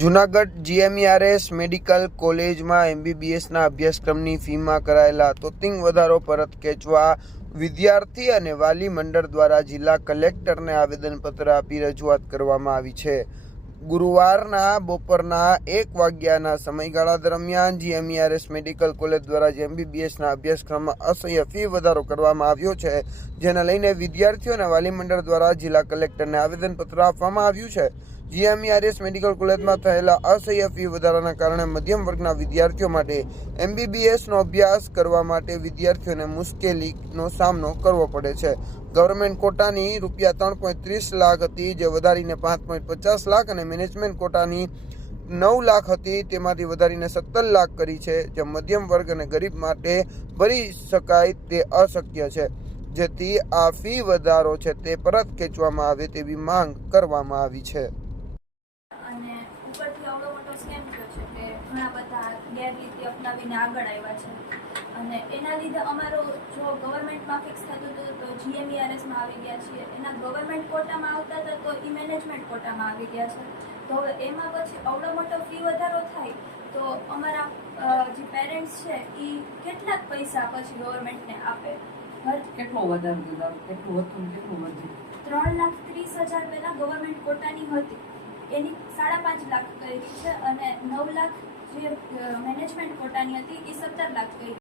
Junagadh GMERS medical કોલેજમાં એમબીબીએસના અભ્યાસક્રમની ફીમાં કરાયેલા તોતિંગ વધારો પરત ખેંચવા વિદ્યાર્થી અને વાલી મંડળ દ્વારા જિલ્લા કલેક્ટરને આવેદનપત્ર આપી રજૂઆત કરવામાં આવી છે. ગુરુવારના બપોરના એક વાગ્યાના સમયગાળા દરમિયાન જીએમઈઆરએસ મેડિકલ કોલેજ દ્વારા જે એમબીબીએસના અભ્યાસક્રમમાં અસહ્ય ફી વધારો કરવામાં આવ્યો છે, જેને લઈને વિદ્યાર્થીઓ અને વાલી મંડળ દ્વારા જિલ્લા કલેક્ટરને આવેદનપત્ર આપવામાં આવ્યું છે. જીએમઈઆરએસ મેડિકલ કોલેજમાં થયેલા અસહ્ય ફી વધારાના કારણે મધ્યમ વર્ગના વિદ્યાર્થીઓ માટે એમબીબીએસનો અભ્યાસ કરવા માટે વિદ્યાર્થીઓને મુશ્કેલીનો સામનો કરવો પડે છે. ગવર્મેન્ટ કોટાની રૂપિયા ત્રણ પોઈન્ટ ત્રીસ લાખ હતી, જે વધારીને પાંચ પોઈન્ટ પચાસ લાખ અને મેનેજમેન્ટ કોટાની નવ લાખ હતી, તેમાંથી વધારીને સત્તર લાખ કરી છે, જે મધ્યમ વર્ગ અને ગરીબ માટે ભરી શકાય તે અશક્ય છે. જેથી આ ફી વધારો છે તે પરત ખેંચવામાં આવે તેવી માંગ કરવામાં આવી છે. આવડો મોટો થયો છે કે ઘણા બધા ગેરરીતિ અપનાવીને આગળ આવ્યા છે. અને એના લીધે અમારો જો ગવર્મેન્ટમાં ફિક્સ થતું હતું તો જીએમઈઆરએસમાં આવી ગયા છીએ. એના ગવર્મેન્ટ કોટામાં આવતા હતા તો એ મેનેજમેન્ટ કોટામાં આવી ગયા છે. તો હવે એમાં પછી અવડો મોટો ફી વધારો થાય તો અમારા જે પેરેન્ટ્સ છે એ કેટલાક પૈસા પછી ગવર્મેન્ટને આપે. કેટલો વધારે કેટલું હતું કેટલું વધ્યું ત્રણ લાખ ત્રીસ હજાર પહેલાં ગવર્મેન્ટ કોટાની હતી. એની સાડા પાંચ લાખ કરી છે અને નવ લાખ જે મેનેજમેન્ટ કોટાની હતી, એ સત્તર લાખ કરી